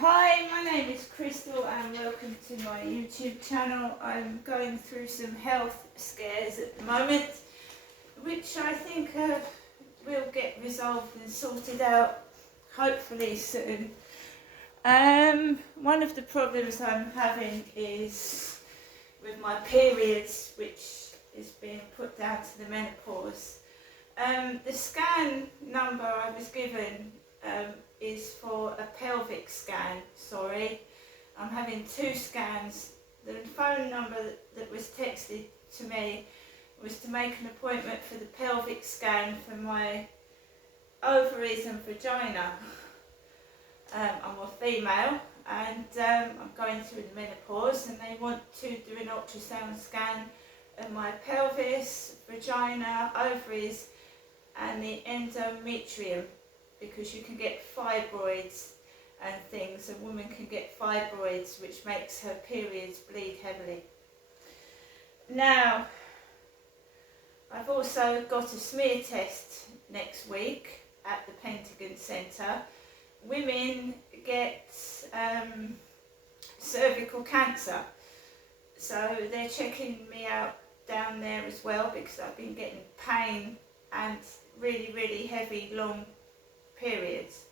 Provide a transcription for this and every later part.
Hi, my name is Crystal and welcome to my YouTube channel. I'm going through some health scares at the moment, which I think will get resolved and sorted out hopefully soon. One of the problems I'm having is with my periods, which is being put down to the menopause. The scan number I was given is for a pelvic scan. Sorry, I'm having two scans. The phone number that was texted to me was to make an appointment for the pelvic scan for my ovaries and vagina. I'm a female and I'm going through the menopause, and they want to do an ultrasound scan of my pelvis, vagina, ovaries and the endometrium, because you can get fibroids and things. A woman can get fibroids, which makes her periods bleed heavily. Now, I've also got a smear test next week at the Pentagon Centre. Women get cervical cancer, so they're checking me out down there as well, because I've been getting pain and really heavy long periods.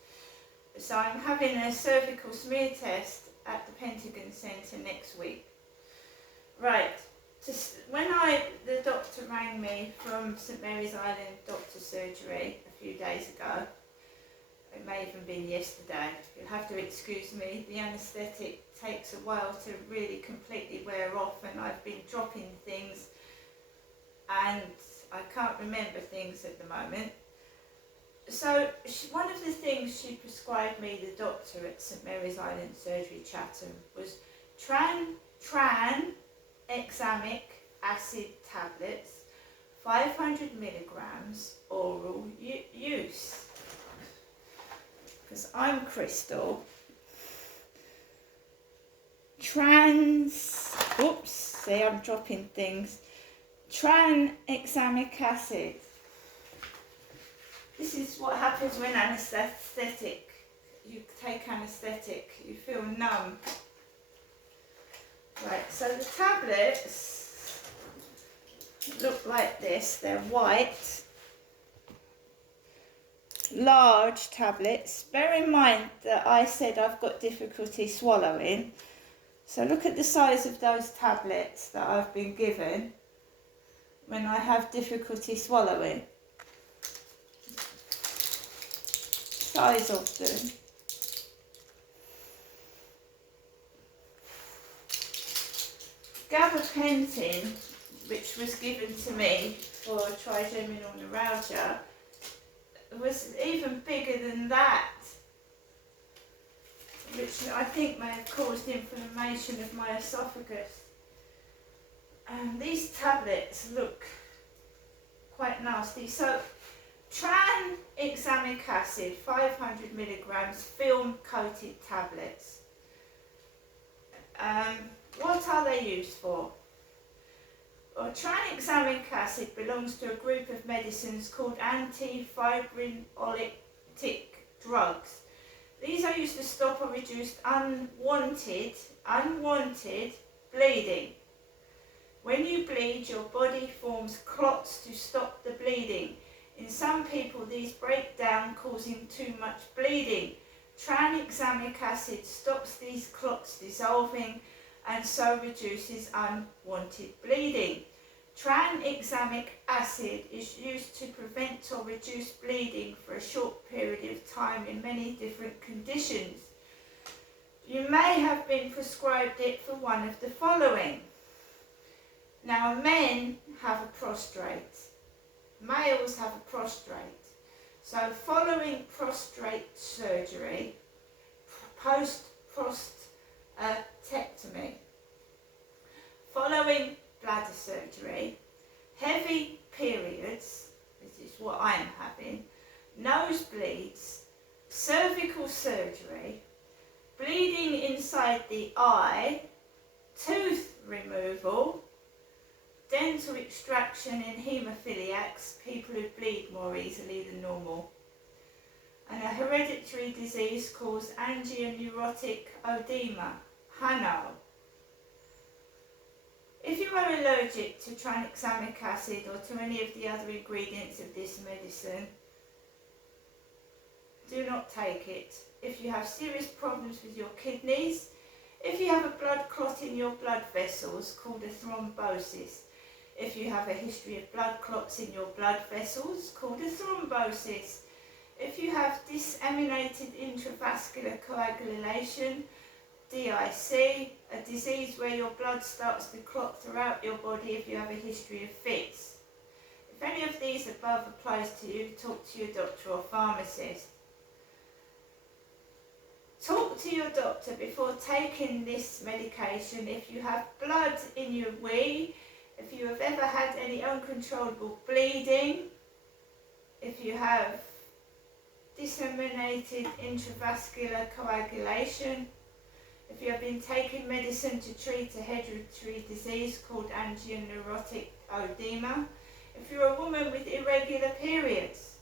So I'm having a cervical smear test at the Pentagon Centre next week. Right, when the doctor rang me from St Mary's Island Doctor Surgery a few days ago, it may even been yesterday, you'll have to excuse me, the anaesthetic takes a while to really completely wear off, and I've been dropping things and I can't remember things at the moment. So one of the things she prescribed me, the doctor at St Mary's Island Surgery Chatham, was Tranexamic Acid tablets, 500 milligrams oral use. Because I'm Crystal. See, I'm dropping things. Tranexamic acid. This is what happens when you take anaesthetic, you feel numb. Right, so the tablets look like this. They're white, large tablets. Bear in mind that I said I've got difficulty swallowing. So look at the size of those tablets that I've been given when I have difficulty swallowing. Size of them. Gabapentin, which was given to me for trigeminal neuralgia, was even bigger than that, which I think may have caused inflammation of my esophagus. And these tablets look quite nasty. So Tranexamic acid, 500 milligrams, film-coated tablets. What are they used for? Well, Tranexamic acid belongs to a group of medicines called antifibrinolytic drugs. These are used to stop or reduce unwanted bleeding. When you bleed, your body forms clots to stop the bleeding. In some people, these break down, causing too much bleeding. Tranexamic acid stops these clots dissolving and so reduces unwanted bleeding. Tranexamic acid is used to prevent or reduce bleeding for a short period of time in many different conditions. You may have been prescribed it for one of the following. Now, men have a prostate. Males have a prostate. So following prostate surgery, post-prostatectomy, following bladder surgery, heavy periods, this is what I am having, nosebleeds, cervical surgery, bleeding inside the eye, tooth removal, dental extraction in haemophiliacs, people who bleed more easily than normal, and a hereditary disease called angioneurotic oedema, HANO. If you are allergic to tranexamic acid or to any of the other ingredients of this medicine, do not take it. If you have serious problems with your kidneys, if you have a blood clot in your blood vessels called a thrombosis, if you have a history of blood clots in your blood vessels called a thrombosis, if you have disseminated intravascular coagulation, DIC, a disease where your blood starts to clot throughout your body if you have a history of fits. If any of these above applies to you, talk to your doctor or pharmacist. Talk to your doctor before taking this medication if you have blood in your wee, if you have ever had any uncontrollable bleeding, if you have disseminated intravascular coagulation, if you have been taking medicine to treat a hereditary disease called angioneurotic oedema, if you're a woman with irregular periods,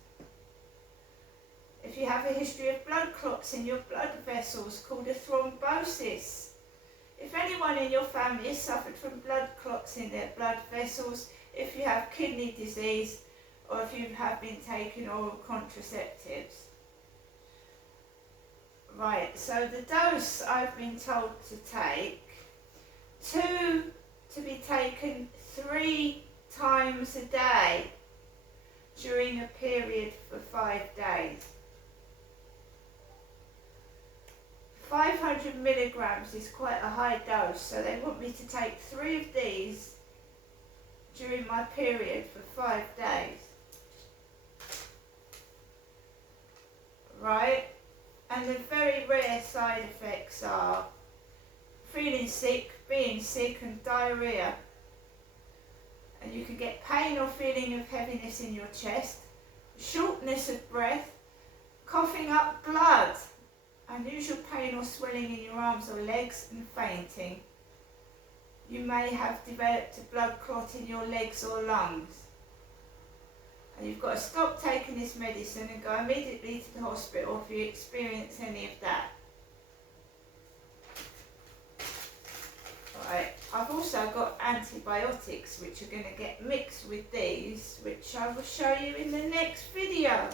if you have a history of blood clots in your blood vessels called a thrombosis, if anyone in your family has suffered from blood clots in their blood vessels, if you have kidney disease, or if you have been taking oral contraceptives. Right, so the dose I've been told to take, 2 to be taken 3 times a day during a period for 5 days. 500 milligrams is quite a high dose, so they want me to take 3 of these during my period for 5 days. Right, and the very rare side effects are feeling sick, being sick and diarrhea. And you can get pain or feeling of heaviness in your chest, shortness of breath, coughing up blood, unusual pain or swelling in your arms or legs, and fainting. You may have developed a blood clot in your legs or lungs. And you've got to stop taking this medicine and go immediately to the hospital if you experience any of that. Right, I've also got antibiotics which are going to get mixed with these, which I will show you in the next video.